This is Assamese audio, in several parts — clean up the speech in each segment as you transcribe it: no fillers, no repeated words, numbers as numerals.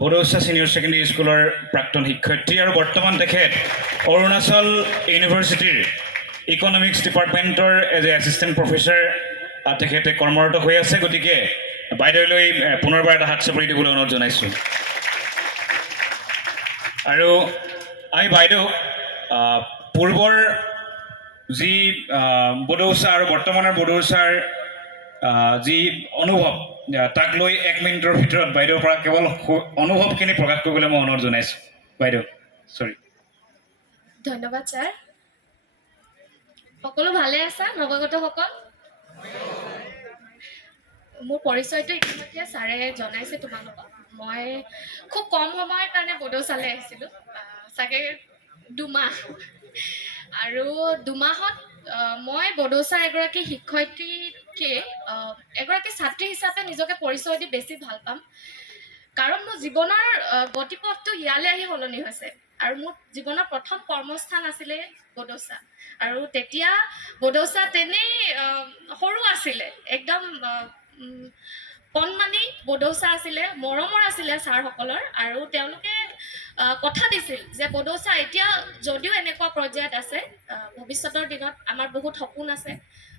বড়ৌচা ছিনিয়ৰ ছেকেণ্ডেৰী স্কুলৰ প্ৰাক্তন শিক্ষয়িত্ৰী আৰু বৰ্তমান তেখেত অৰুণাচল ইউনিভাৰ্চিটিৰ ইকনমিক্স ডিপাৰ্টমেণ্টৰ এজ এ এছিষ্টেণ্ট প্ৰফেচাৰ তেখেতে কৰ্মৰত হৈ আছে। গতিকে বাইদেউলৈ পুনৰবাৰ এটা হাত চাপৰি দিবলৈ অনুৰোধ জনাইছোঁ। আৰু আমি বাইদেউ পূৰ্বৰ যি বড়ৌচা আৰু বৰ্তমানৰ বড়ৌচাৰ যি অনুভৱ তাক লৈ 1 মিনিটৰ ভিতৰত বাইদেউৰ পৰা কেৱল অনুভৱখিনি প্ৰকাশ কৰিবলৈ মই অনুৰোধ জনাইছোঁ। বাইদেউ চৰি। ধন্যবাদ ছাৰ। সকলো ভালে আছা নৱাগতসকল? মোৰ পৰিচয়টো ইতিমধ্যে ছাৰে জনাইছে তোমালোকক। মই খুব কম সময়ৰ কাৰণে বড়ৌচালৈ আহিছিলোঁ, চাগে 2 মাহ। আৰু 2 মাহত মই বড়ৌচাৰ এগৰাকী শিক্ষয়িত্ৰীকে এগৰাকী ছাত্ৰী হিচাপে নিজকে পৰিচয় দি বেছি ভাল পাম। কাৰণ মোৰ জীৱনৰ গতিপথটো ইয়ালৈ আহি সলনি হৈছে। আৰু মোৰ জীৱনৰ প্ৰথম কৰ্মস্থান আছিলে বড়ৌচা। আৰু তেতিয়া বড়ৌচা তেনেই সৰু আছিলে, একদম কণমানি বড়ৌচা আছিলে, মৰমৰ আছিলে ছাৰসকলৰ। আৰু তেওঁলোকে কথা দিছিল যে বড়ৌচা এতিয়া যদিও এনেকুৱা পৰ্যায়ত আছে, ভৱিষ্যতৰ দিনত আমাৰ বহুত সপোন আছে।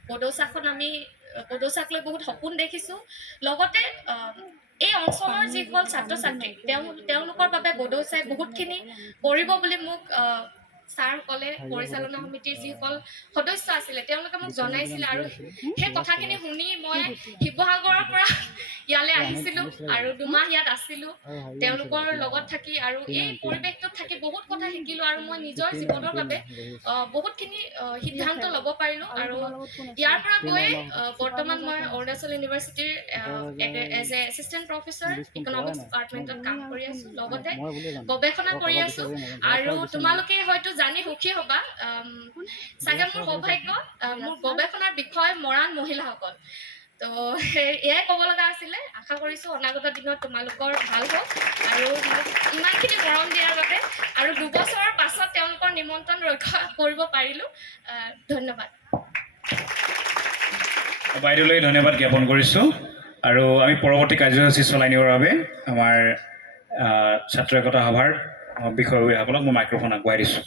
বড়ৌচাক লৈ বহুত সপোন দেখিছোঁ। লগতে এই অঞ্চলৰ যিসকল ছাত্ৰ ছাত্ৰী তেওঁলোকৰ বাবে বড়ৌচাই বহুতখিনি কৰিব বুলি মোক ছাৰসকলে, পৰিচালনা সমিতিৰ যিসকল সদস্য আছিলে তেওঁলোকে মোক জনাইছিলে। আৰু সেই কথাখিনি শুনি মই শিৱসাগৰৰ পৰা ইয়ালৈ আহিছিলোঁ আৰু 2 মাহ ইয়াত আছিলোঁ তেওঁলোকৰ লগত থাকি। আৰু এই পৰিৱেশটোত থাকি বহুত কথা শিকিলোঁ আৰু মই নিজৰ জীৱনৰ বাবে বহুতখিনি সিদ্ধান্ত ল'ব পাৰিলোঁ। আৰু ইয়াৰ পৰা গৈ বৰ্তমান মই অৰুণাচল ইউনিভাৰ্চিটিৰ as a assistant professor economics ডিপাৰ্টমেণ্টত কাম কৰি আছোঁ, লগতে গৱেষণা কৰি আছোঁ। আৰু তোমালোকে হয়তো জানি সুখী হ'বা, চাগে মোৰ সৌভাগ্য, মোৰ গৱেষণাৰ বিষয় মৰাণ মহিলাসকল। তো এয়াই ক'ব লগা আছিলে। আশা কৰিছোঁ অনাগত দিনত তোমালোকৰ ভাল হওক আৰু মোক ইমানখিনি মৰম দিয়াৰ বাবে। আৰু 2 বছৰৰ পাছত তেওঁলোকৰ নিমন্ত্ৰণ ৰক্ষা কৰিব পাৰিলোঁ। ধন্যবাদ। বাইদেউলৈ ধন্যবাদ জ্ঞাপন কৰিছোঁ। আৰু আমি পৰৱৰ্তী কাৰ্যসূচী চলাই নিবৰ বাবে আমাৰ ছাত্ৰ একতা সভাৰ বিষয়ববীয়াসকলক মই মাইক্ৰফোন আগবঢ়াই দিছোঁ।